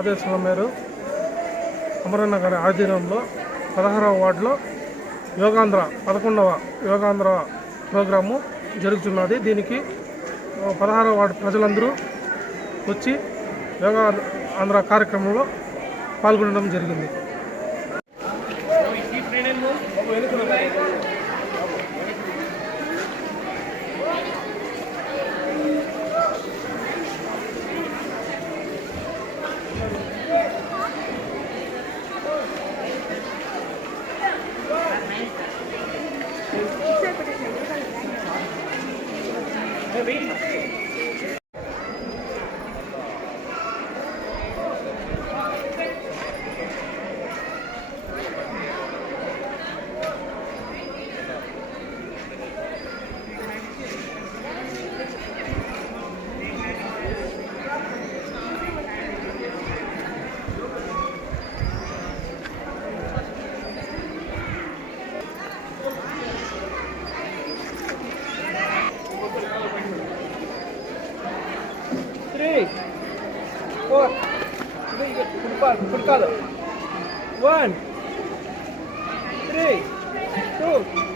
ఆదేశాల మేరకు అమరన్న గారి ఆధీనంలో 16వ వార్డులో యోగాంధ్ర 11వ యోగాంధ్ర ప్రోగ్రాము జరుగుతున్నది. దీనికి 16వ వార్డు ప్రజలందరూ వచ్చి యోగా ఆంధ్ర కార్యక్రమంలో పాల్గొనడం జరిగింది. One, 3, 2